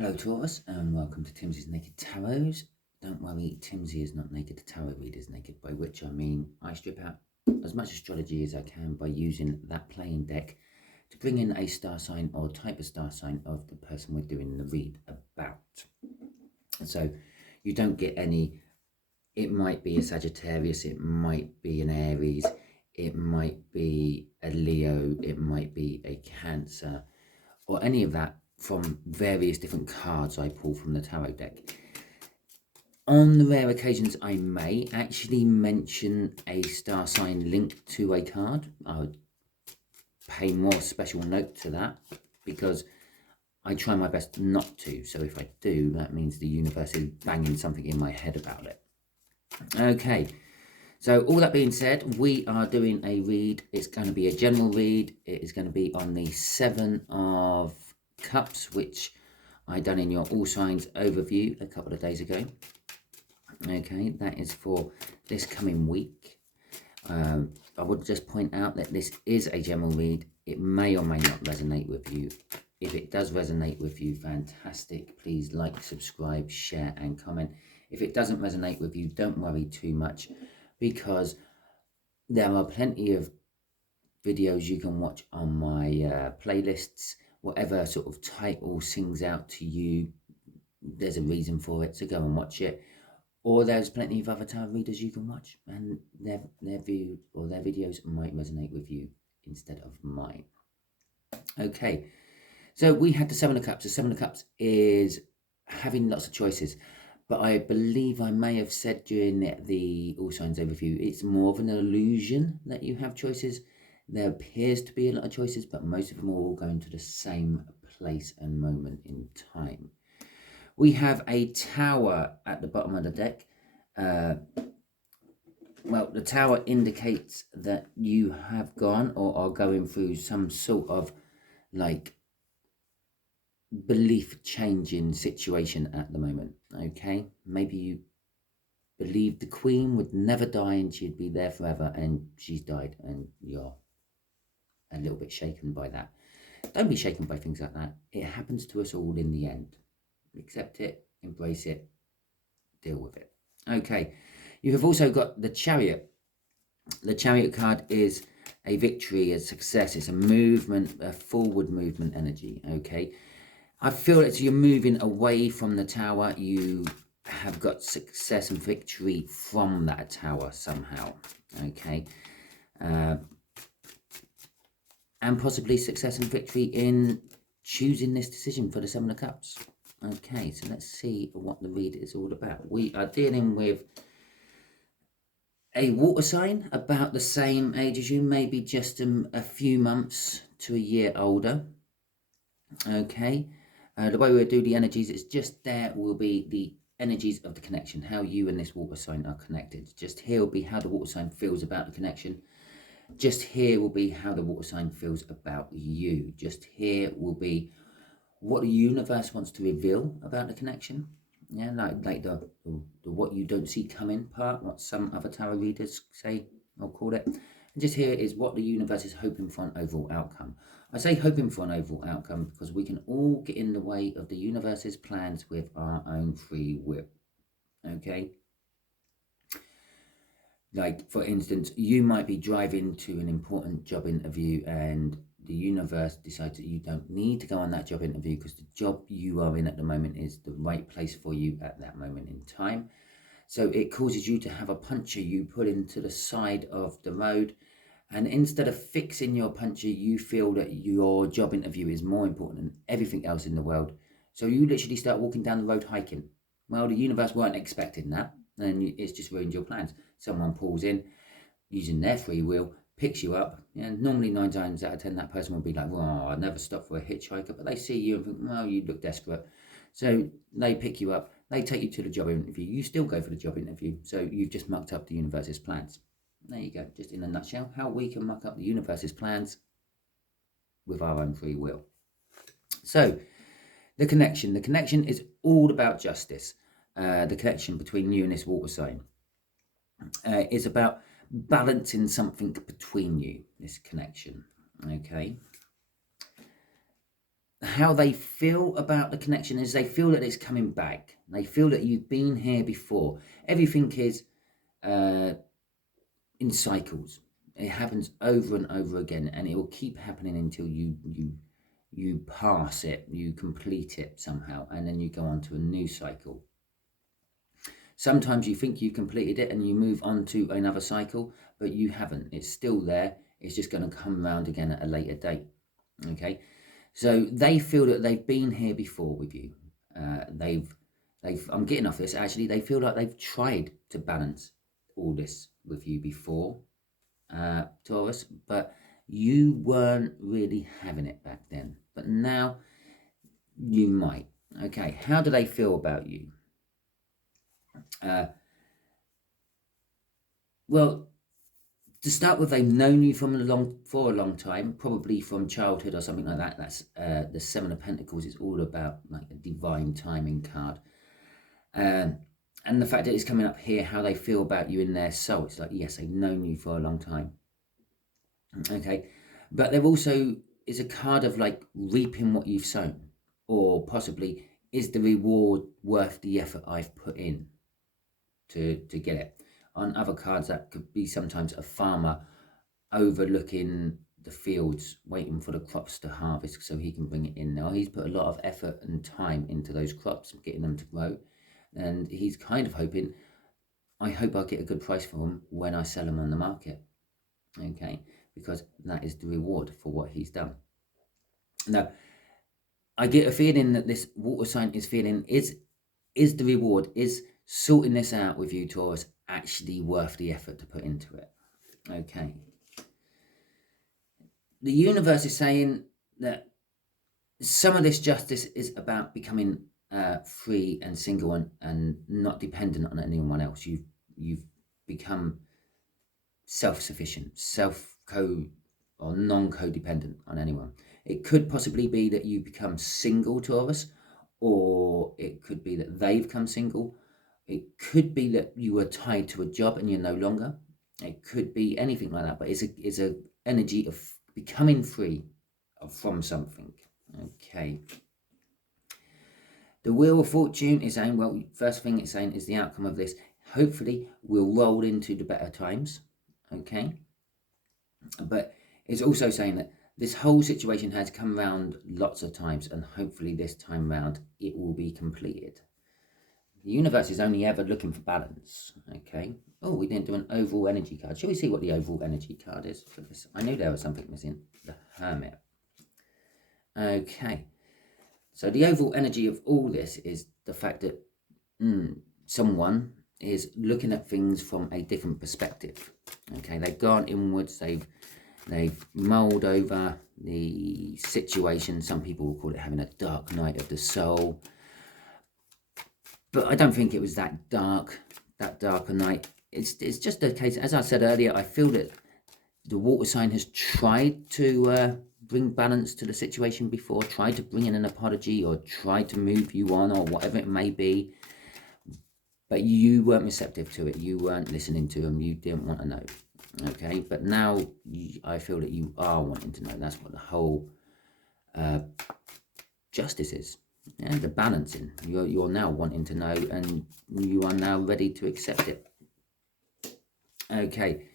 Hello Taurus and welcome to Timsy's Naked Tarot. Don't worry, Timsy is not naked, the tarot reader is naked, by which I mean I strip out as much astrology as I can by using that playing deck to bring in a star sign or type of star sign of the person we're doing the read about. So you don't get any, it might be a Sagittarius, it might be an Aries, it might be a Leo, it might be a Cancer, or any of that from various different cards I pull from the tarot deck. On the rare occasions I may actually mention a star sign linked to a card. I would pay more special note to that because I try my best not to. So if I do, that means the universe is banging something in my head about it. Okay, so all that being said, we are doing a read. It's going to be a general read. It is going to be on the 7 of Cups, which I done in your all signs overview a couple of days ago. Okay, that is for this coming week. I would just point out that this is a general read. It may or may not resonate with you. If it does resonate with you, fantastic. Please like, subscribe, share and comment. If it doesn't resonate with you, don't worry too much, because there are plenty of videos you can watch on my playlists. Whatever sort of title sings out to you, there's a reason for it, so go and watch it. Or there's plenty of other tarot readers you can watch, and their view or their videos might resonate with you instead of mine. Okay, so we had the 7 of Cups. The 7 of Cups is having lots of choices, but I believe I may have said during the all signs overview, it's more of an illusion that you have choices. There appears to be a lot of choices, but most of them are all going to the same place and moment in time. We have a tower at the bottom of the deck. Well, the tower indicates that you have gone or are going through some sort of like belief changing situation at the moment. Okay, maybe you believed the Queen would never die and she'd be there forever, and she's died, and you're a little bit shaken by that. Don't be shaken by things like that. It happens to us all in the end. Accept it, embrace it, deal with it. Okay, you have also got the Chariot. The Chariot card is a victory, a success. It's a movement, a forward movement energy. Okay, I feel that you're moving away from the tower. You have got success and victory from that tower somehow. Okay, and possibly success and victory in choosing this decision for the 7 of Cups. Okay, so let's see what the read is all about. We are dealing with a water sign about the same age as you, maybe just a few months to a year older. Okay, the way we'll do the energies is just there will be the energies of the connection, how you and this water sign are connected. Just here will be how the water sign feels about the connection. Just here will be how the water sign feels about you. Just here will be what the universe wants to reveal about the connection. Yeah, like the what you don't see coming part, what some other tarot readers say or call it. And just here is what the universe is hoping for an overall outcome. I say hoping for an overall outcome because we can all get in the way of the universe's plans with our own free will. Okay? Like, for instance, you might be driving to an important job interview and the universe decides that you don't need to go on that job interview because the job you are in at the moment is the right place for you at that moment in time. So it causes you to have a puncture you put into the side of the road, and instead of fixing your puncture, you feel that your job interview is more important than everything else in the world. So you literally start walking down the road hiking. Well, the universe weren't expecting that, and it's just ruined your plans. Someone pulls in using their free will, picks you up, and normally 9 times out of 10 that person will be like, well, I'd never stop for a hitchhiker, but they see you and think, well, you look desperate. So they pick you up, they take you to the job interview, you still go for the job interview, so you've just mucked up the universe's plans. There you go, just in a nutshell, how we can muck up the universe's plans with our own free will. So the connection is all about justice. The connection between you and this water sign is about balancing something between you, this connection. Okay, how they feel about the connection is they feel that it's coming back. They feel that you've been here before. Everything is in cycles. It happens over and over again, and it will keep happening until you pass it, you complete it somehow, and then you go on to a new cycle. Sometimes you think you've completed it and you move on to another cycle, but you haven't. It's still there. It's just going to come around again at a later date. Okay, so they feel that they've been here before with you. I'm getting off this. Actually, they feel like they've tried to balance all this with you before, Taurus, but you weren't really having it back then. But now you might. Okay, how do they feel about you? Well, to start with, they've known you for a long time, probably from childhood or something like that. That's the Seven of Pentacles is all about like a divine timing card. And the fact that it's coming up here, how they feel about you in their soul. It's like, yes, they've known you for a long time. Okay, but there also is a card of like reaping what you've sown, or possibly is the reward worth the effort I've put in to get it. On other cards, that could be sometimes a farmer overlooking the fields, waiting for the crops to harvest so he can bring it in. Now, he's put a lot of effort and time into those crops, getting them to grow, and he's kind of hoping, I hope I get a good price for them when I sell them on the market. Okay, because that is the reward for what he's done. Now, I get a feeling that this water sign is feeling is the reward, is sorting this out with you, Taurus, actually worth the effort to put into it. Okay. The universe is saying that some of this justice is about becoming free and single and not dependent on anyone else. You've become self-sufficient, or non-codependent on anyone. It could possibly be that you become single, Taurus, or it could be that they've become single. It could be that you were tied to a job and you're no longer. It could be anything like that, but it's a energy of becoming free from something. Okay. The Wheel of Fortune is saying, well, first thing it's saying is the outcome of this. Hopefully, we'll roll into the better times. Okay. But it's also saying that this whole situation has come around lots of times, and hopefully this time round it will be completed. The universe is only ever looking for balance. Okay. Oh, we didn't do an overall energy card. Shall we see what the overall energy card is for this? I knew there was something missing. The Hermit. Okay. So the overall energy of all this is the fact that someone is looking at things from a different perspective. Okay. They've gone inwards. They've mulled over the situation. Some people will call it having a dark night of the soul. But I don't think it was that dark a night. It's just a case, as I said earlier, I feel that the water sign has tried to bring balance to the situation before, tried to bring in an apology or tried to move you on or whatever it may be. But you weren't receptive to it. You weren't listening to them. You didn't want to know. Okay, but now I feel that you are wanting to know. That's what the whole justice is. Yeah, the balancing. You're now wanting to know, and you are now ready to accept it. Okay,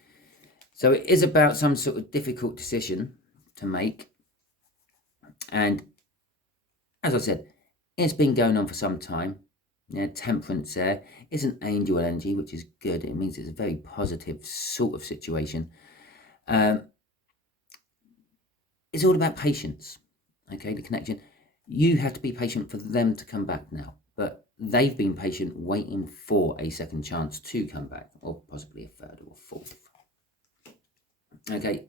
so it is about some sort of difficult decision to make, and as I said, it's been going on for some time. Yeah, Temperance there is an angel energy, which is good. It means it's a very positive sort of situation. It's all about patience. Okay, the connection. You have to be patient for them to come back now, but they've been patient waiting for a second chance to come back, or possibly a third or fourth. Okay,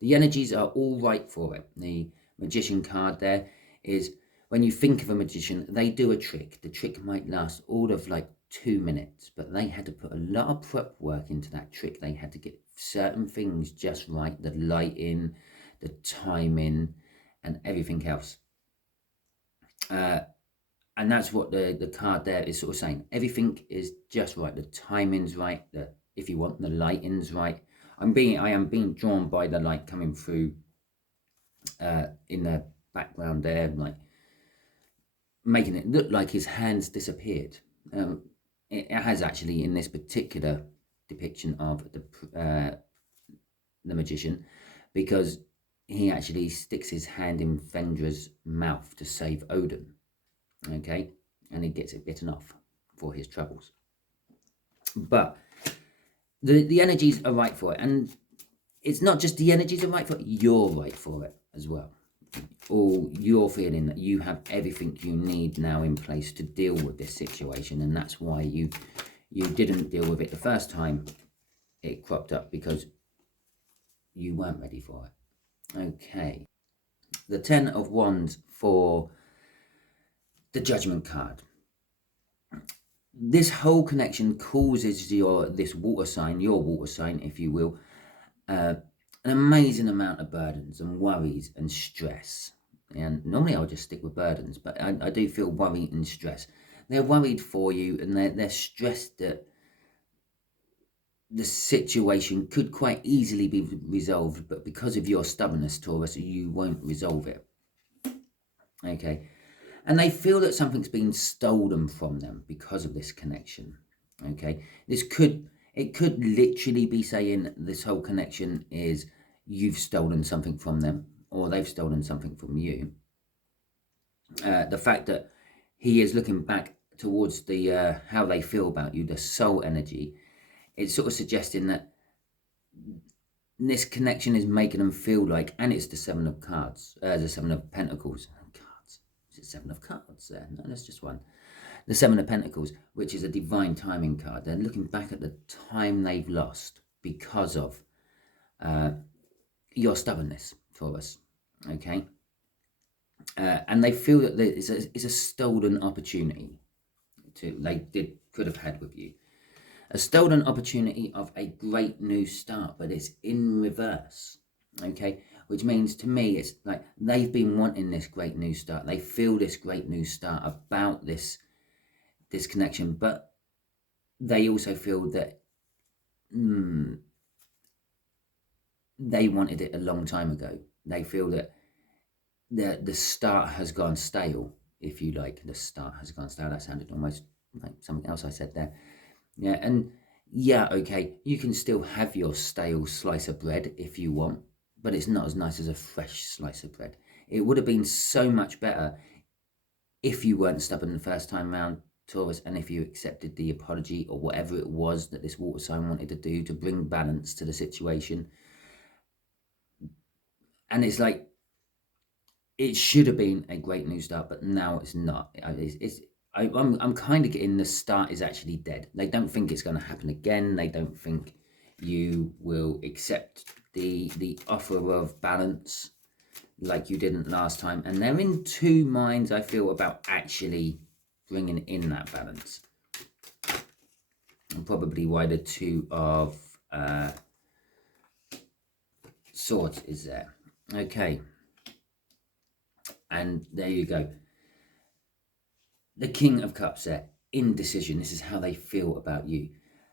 the energies are all right for it. The Magician card there is, when you think of a magician, they do a trick. The trick might last all of like 2 minutes, but they had to put a lot of prep work into that trick. They had to get certain things just right, the lighting, the timing, and everything else. And that's what the card there is sort of saying. Everything is just right. The timing's right. If you want, the lighting's right. I am being drawn by the light coming through in the background there, like making it look like his hands disappeared. It has actually, in this particular depiction of the magician, because he actually sticks his hand in Fendra's mouth to save Odin, okay, and he gets it bitten off for his troubles. But the energies are right for it, and it's not just the energies are right for it, you're right for it as well. Or you're feeling that you have everything you need now in place to deal with this situation, and that's why you didn't deal with it the first time it cropped up, because you weren't ready for it. Okay, the 10 of Wands for the Judgment card. This whole connection causes your water sign, if you will, an amazing amount of burdens and worries and stress. And normally I'll just stick with burdens, but I do feel worry and stress. They're worried for you, and they're stressed that the situation could quite easily be resolved, but because of your stubbornness, Taurus, you won't resolve it. Okay, and they feel that something's been stolen from them because of this connection. Okay, it could literally be saying this whole connection is you've stolen something from them, or they've stolen something from you. The fact that he is looking back towards the how they feel about you, the soul energy, it's sort of suggesting that this connection is making them feel like, and it's the 7 of cards, the 7 of Pentacles. Cards. Is it 7 of cards there? No, that's just one. The 7 of Pentacles, which is a divine timing card. They're looking back at the time they've lost because of your stubbornness, Taurus. Okay? And they feel that it's a stolen opportunity could have had with you. A stolen opportunity of a great new start, but it's in reverse. Okay? Which means to me, it's like they've been wanting this great new start. They feel this great new start about this connection, but they also feel that they wanted it a long time ago. They feel that the start has gone stale, if you like. The start has gone stale. That sounded almost like something else I said there. Yeah, and yeah, okay, you can still have your stale slice of bread if you want, but it's not as nice as a fresh slice of bread. It would have been so much better if you weren't stubborn the first time round, Taurus, and if you accepted the apology or whatever it was that this water sign wanted to do to bring balance to the situation. And it's like, it should have been a great new start, but now it's not. I'm kind of getting the start is actually dead. They don't think it's going to happen again. They don't think you will accept the offer of balance like you didn't last time. And they're in two minds, I feel, about actually bringing in that balance. And probably why the 2 of Swords is there. Okay. And there you go. The King of Cups there, indecision. This is how they feel about you.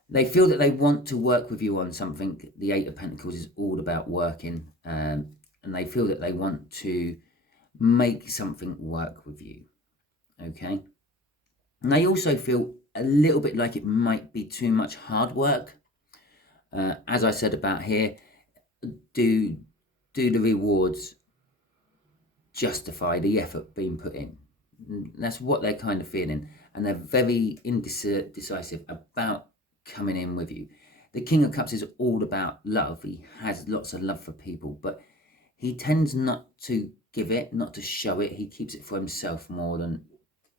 They feel that they want to work with you on something. The 8 of Pentacles is all about working. And they feel that they want to make something work with you. Okay. And they also feel a little bit like it might be too much hard work. As I said about here, do the rewards justify the effort being put in? That's what they're kind of feeling, and they're very indecisive about coming in with you. The King of Cups is all about love. He has lots of love for people, but he tends not to give it, not to show it. He keeps it for himself more than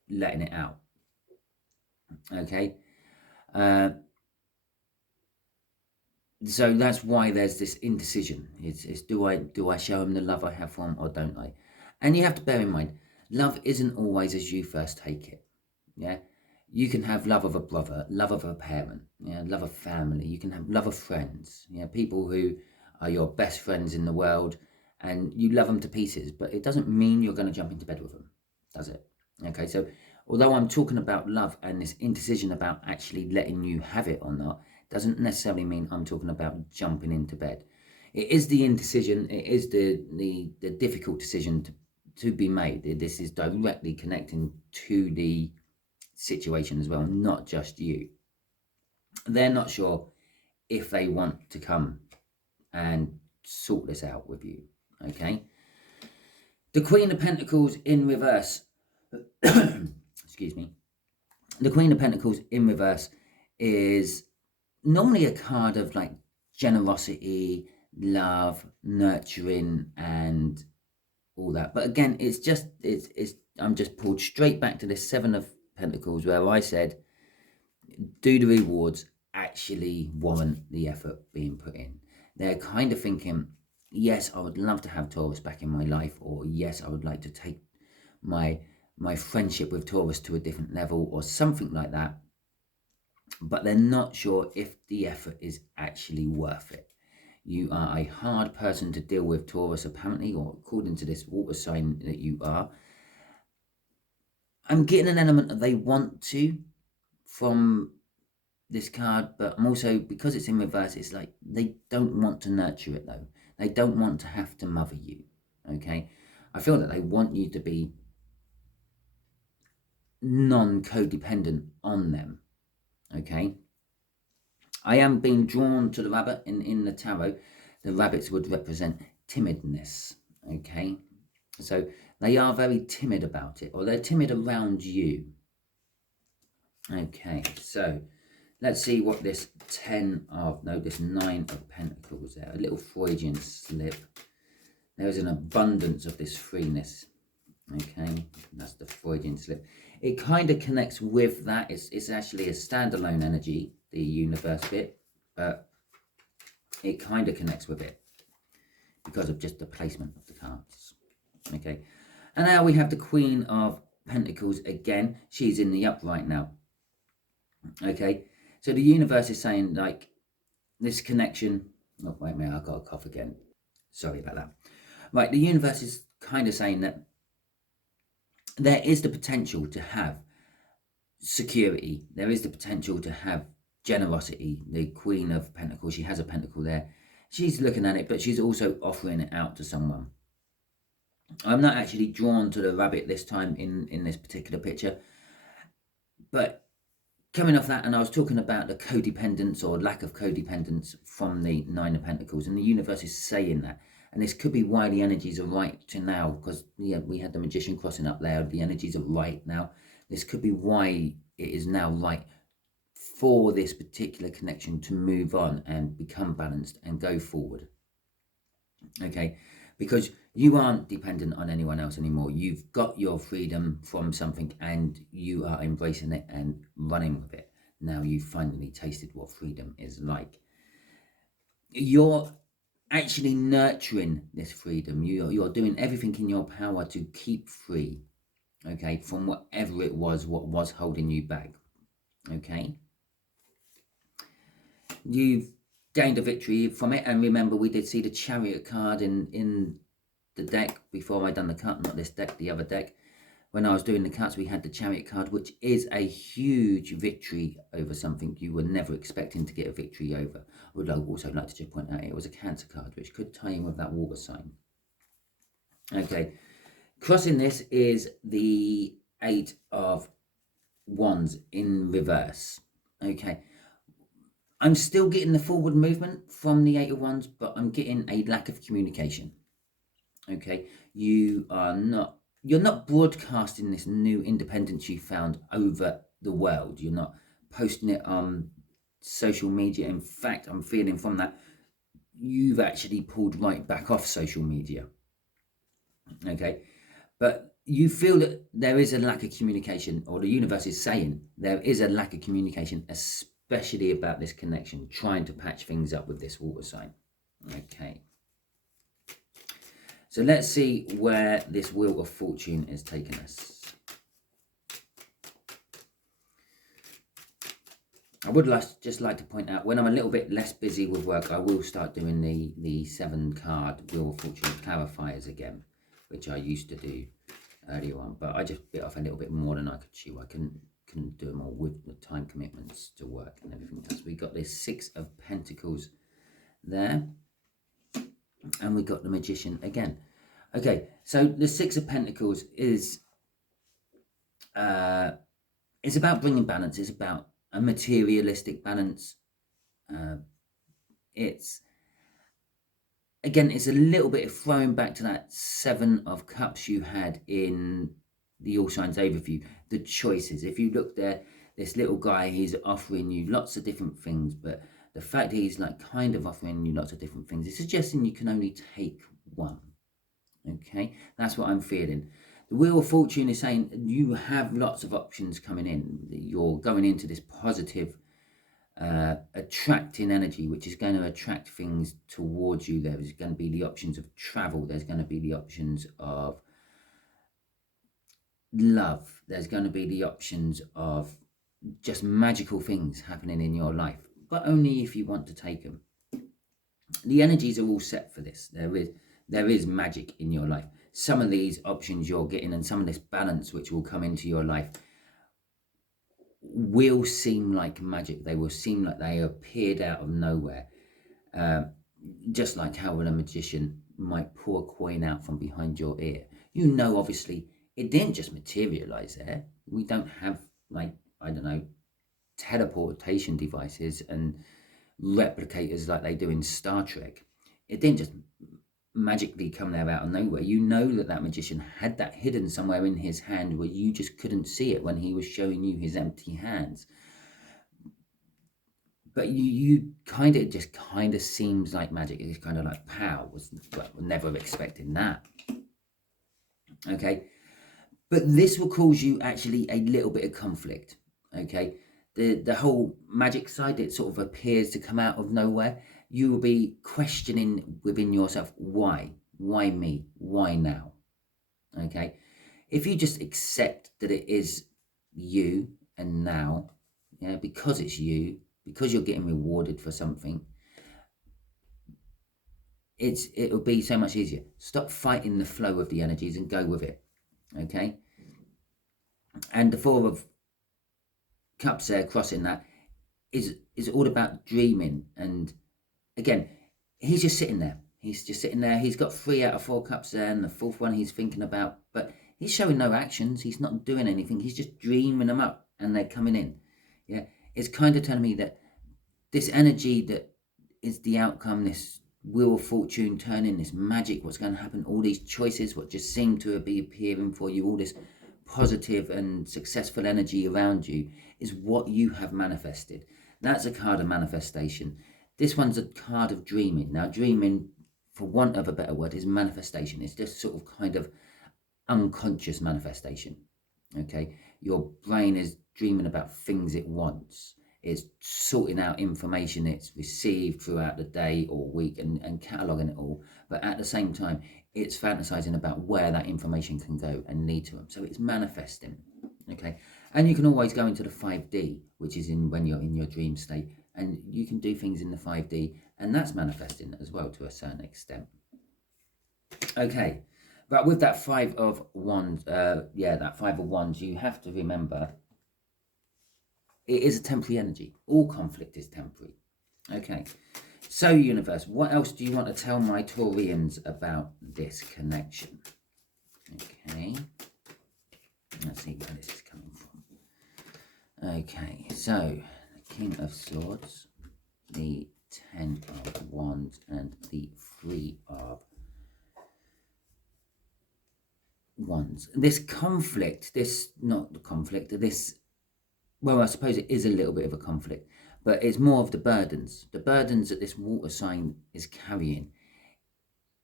letting it out. Okay. So that's why there's this indecision. It's do I show him the love I have for him or don't I? And you have to bear in mind, love isn't always as you first take it. Yeah, you can have love of a brother, love of a parent, yeah, love of family. You can have love of friends. Yeah, people who are your best friends in the world, and you love them to pieces. But it doesn't mean you're going to jump into bed with them, does it? Okay, so although I'm talking about love and this indecision about actually letting you have it or not, doesn't necessarily mean I'm talking about jumping into bed. It is the indecision. It is the difficult decision to be made. This is directly connecting to the situation as well, not just you. They're not sure if they want to come and sort this out with you, okay? The Queen of Pentacles in reverse, excuse me, the Queen of Pentacles in reverse is normally a card of like generosity, love, nurturing, and all that. But again, I'm just pulled straight back to this Seven of Pentacles where I said, do the rewards actually warrant the effort being put in? They're kind of thinking, yes, I would love to have Taurus back in my life, or yes, I would like to take my friendship with Taurus to a different level, or something like that. But they're not sure if the effort is actually worth it. You are a hard person to deal with, Taurus, apparently, or according to this water sign that you are. I'm getting an element of they want to from this card, but I'm also, because it's in reverse, it's like they don't want to nurture it though. They don't want to have to mother you, okay? I feel that they want you to be non-codependent on them, okay? I am being drawn to the rabbit in the tarot. The rabbits would represent timidness, okay? So they are very timid about it, or they're timid around you. Okay, so let's see what this Nine of Pentacles there, a little Freudian slip. There is an abundance of this freeness, okay? That's the Freudian slip. It kind of connects with that. It's actually a standalone energy, the universe bit, but it kind of connects with it because of just the placement of the cards, okay? And now we have the Queen of Pentacles again. She's in the upright now, okay? So the universe is saying, like, this connection... Oh, wait a minute, I've got a cough again. Sorry about that. Right, the universe is kind of saying that there is the potential to have security. There is the potential to have generosity. The Queen of Pentacles, she has a pentacle there. She's looking at it, but she's also offering it out to someone. I'm not actually drawn to the rabbit this time in this particular picture, but coming off that, and I was talking about the codependence or lack of codependence from the Nine of Pentacles, and the universe is saying that. And this could be why the energies are right to now, because yeah, we had the Magician crossing up there. The energies are right now. This could be why it is now right for this particular connection to move on and become balanced and go forward. Okay, because you aren't dependent on anyone else anymore. You've got your freedom from something and you are embracing it and running with it. Now you've finally tasted what freedom is like. You're actually nurturing this freedom. You're doing everything in your power to keep free, okay, from whatever it was, what was holding you back, okay? You've gained a victory from it, and remember, we did see the Chariot card in the deck before I done the cut, not this deck, the other deck. When I was doing the cuts, we had the Chariot card, which is a huge victory over something you were never expecting to get a victory over. I would also like to just point out it was a Cancer card, which could tie in with that water sign. Okay, crossing this is the Eight of Wands in reverse. Okay, I'm still getting the forward movement from the Eight of Wands, but I'm getting a lack of communication. Okay, you're not broadcasting this new independence you found over the world. You're not posting it on social media. In fact, I'm feeling from that, you've actually pulled right back off social media. Okay, but you feel that there is a lack of communication, or the universe is saying there is a lack of communication, especially about this connection, trying to patch things up with this water sign. Okay. So let's see where this Wheel of Fortune is taking us. I would just like to point out, when I'm a little bit less busy with work, I will start doing the 7-card Wheel of Fortune clarifiers again, which I used to do earlier on. But I just bit off a little bit more than I could chew. I couldn't do them all with the time commitments to work and everything else. We got this 6 of Pentacles there. And we got the Magician again. Okay, so the Six of Pentacles is it's about bringing balance. It's about a materialistic balance. It's again, it's a little bit of throwing back to that Seven of Cups you had in the All Signs overview. The choices. If you look there, this little guy, he's offering you lots of different things, but the fact that he's like kind of offering you lots of different things is suggesting you can only take one. Okay, that's what I'm feeling. The Wheel of Fortune is saying you have lots of options coming in. You're going into this positive, attracting energy, which is going to attract things towards you. There's going to be the options of travel. There's going to be the options of love. There's going to be the options of just magical things happening in your life, but only if you want to take them. The energies are all set for this. There is magic in your life. Some of these options you're getting and some of this balance which will come into your life will seem like magic. They will seem like they appeared out of nowhere. Just like how a magician might pull a coin out from behind your ear. You know, obviously, it didn't just materialize there. We don't have, like, I don't know, teleportation devices and replicators like they do in Star Trek. It didn't just magically come there out of nowhere. You know that magician had that hidden somewhere in his hand where you just couldn't see it when he was showing you his empty hands. But you kind of, it just kind of seems like magic. It's kind of like, pow, was never expecting that. Okay, but this will cause you actually a little bit of conflict. Okay, the whole magic side, it sort of appears to come out of nowhere. You will be questioning within yourself, why me, why now? Okay, if you just accept that it is you and now, yeah, because it's you, because you're getting rewarded for something, it'll be so much easier. Stop fighting the flow of the energies and go with it. Okay, and the Four of Cups there crossing that is all about dreaming. And again, he's just sitting there. He's just sitting there. He's got 3 out of 4 cups there, and the 4th one he's thinking about, but he's showing no actions. He's not doing anything. He's just dreaming them up, and they're coming in. Yeah, it's kind of telling me that this energy that is the outcome, this Wheel of Fortune turning, this magic, what's going to happen, all these choices, what just seem to be appearing for you, all this positive and successful energy around you, is what you have manifested. That's a card of manifestation. This one's a card of dreaming. Now, dreaming, for want of a better word, is manifestation. It's just sort of kind of unconscious manifestation. Okay, your brain is dreaming about things it wants. It's sorting out information it's received throughout the day or week and cataloguing it all. But at the same time, it's fantasizing about where that information can go and lead to them. So it's manifesting. Okay, and you can always go into the 5D, which is in when you're in your dream state, and you can do things in the 5D, and that's manifesting as well to a certain extent. Okay, but with that 5 of Wands, that 5 of Wands, you have to remember it is a temporary energy. All conflict is temporary. Okay, so universe, what else do you want to tell my Taurians about this connection? Okay, let's see where this is coming from. Okay, so the King of Swords, the 10 of Wands, and the 3 of Wands. This conflict, well, I suppose it is a little bit of a conflict, but it's more of the burdens. The burdens that this water sign is carrying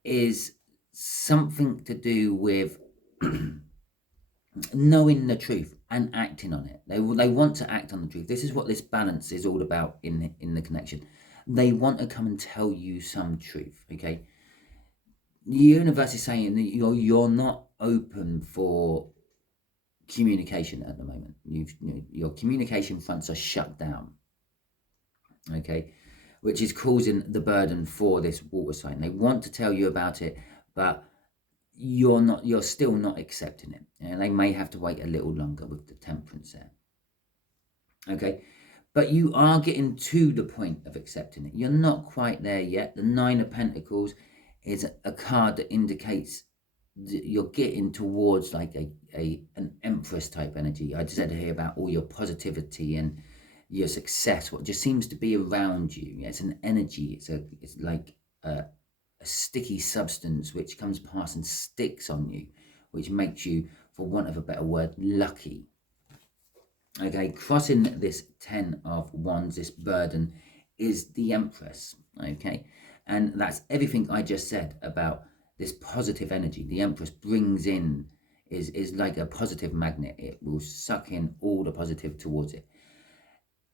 is something to do with knowing the truth and acting on it. They want to act on the truth. This is what this balance is all about in the connection. They want to come and tell you some truth, okay? The universe is saying that you're not open for communication at the moment. Your communication fronts are shut down, okay, which is causing the burden for this water sign. They want to tell you about it, but you're still not accepting it, and they may have to wait a little longer with the Temperance there. Okay, but you are getting to the point of accepting it. You're not quite there yet. The 9 of Pentacles is a card that indicates you're getting towards like an empress type energy. I said here about all your positivity and your success, what just seems to be around you. It's an energy. It's like a sticky substance which comes past and sticks on you, which makes you, for want of a better word, lucky. Okay, crossing this 10 of Wands, this burden, is the Empress. Okay, and that's everything I just said about this positive energy. The Empress brings in, is like a positive magnet. It will suck in all the positive towards it.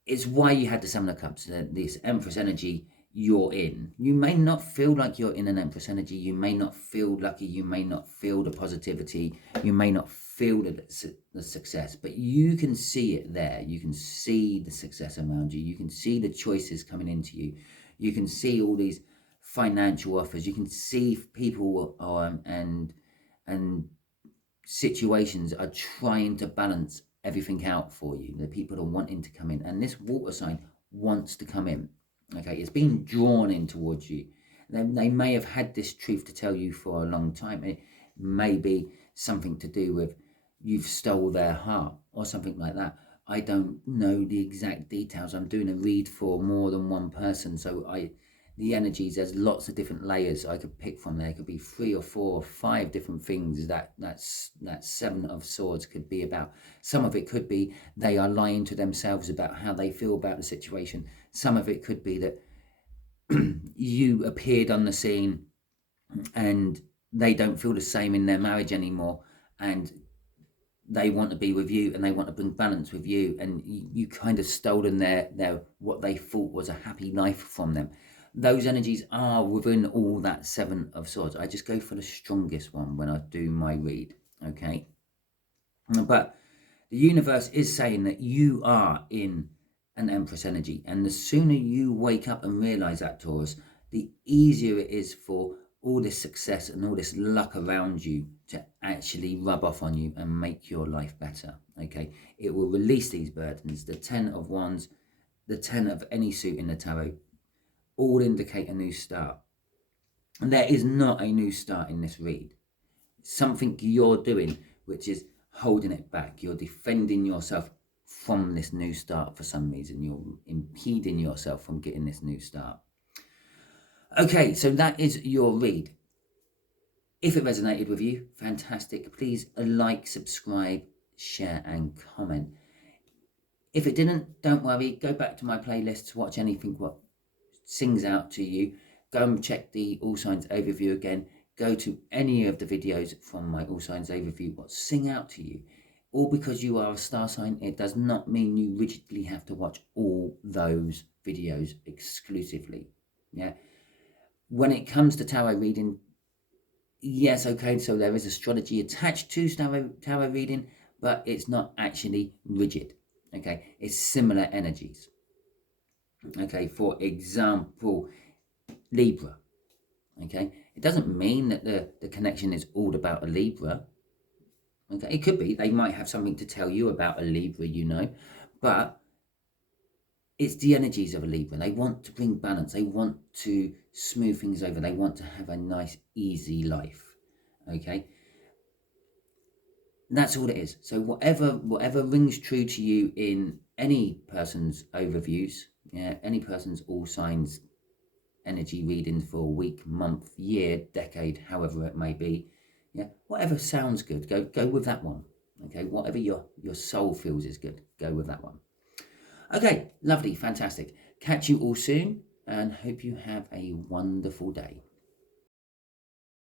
It's why you had the Seven of Cups, this Empress energy you're in. You may not feel like you're in an Empress energy. You may not feel lucky. You may not feel the positivity. You may not feel the success, but you can see it there. You can see the success around you. You can see the choices coming into you. You can see all these financial offers. You can see people and situations are trying to balance everything out for you. The people are wanting to come in, and this water sign wants to come in. Okay, it's being drawn in towards you. They may have had this truth to tell you for a long time. It may be something to do with you've stole their heart or something like that. I don't know the exact details. I'm doing a read for more than one person, so the energies, there's lots of different layers I could pick from there. It could be 3 or 4 or 5 different things that Seven of Swords could be about. Some of it could be they are lying to themselves about how they feel about the situation. Some of it could be that you appeared on the scene and they don't feel the same in their marriage anymore, and they want to be with you and they want to bring balance with you, and you kind of stolen their what they thought was a happy life from them. Those energies are within all that Seven of Swords. I just go for the strongest one when I do my read, okay? But the universe is saying that you are in an Empress energy, and the sooner you wake up and realize that, Taurus, the easier it is for all this success and all this luck around you to actually rub off on you and make your life better, okay? It will release these burdens. The 10 of Wands, the 10 of any suit in the tarot, all indicate a new start. And there is not a new start in this read. Something you're doing which is holding it back. You're defending yourself from this new start for some reason. You're impeding yourself from getting this new start. Okay, so that is your read. If it resonated with you, fantastic. Please like, subscribe, share and comment. If it didn't, don't worry. Go back to my playlist to watch anything what sings out to you. Go and check the All Signs overview again. Go to any of the videos from my All Signs overview what sing out to you. All because you are a star sign, it does not mean you rigidly have to watch all those videos exclusively. Yeah. When it comes to tarot reading, yes, okay, so there is astrology attached to tarot reading, but it's not actually rigid. Okay, it's similar energies. Okay, for example, Libra. Okay, it doesn't mean that the connection is all about a Libra. Okay, it could be. They might have something to tell you about a Libra, you know, but it's the energies of a Libra. They want to bring balance. They want to smooth things over. They want to have a nice, easy life. Okay, that's all it is. So whatever rings true to you in any person's overviews, yeah, any person's all signs energy readings for a week, month, year, decade, however it may be, yeah, whatever sounds good, go with that one. Okay, whatever your soul feels is good, go with that one. Okay, lovely, fantastic. Catch you all soon and hope you have a wonderful day.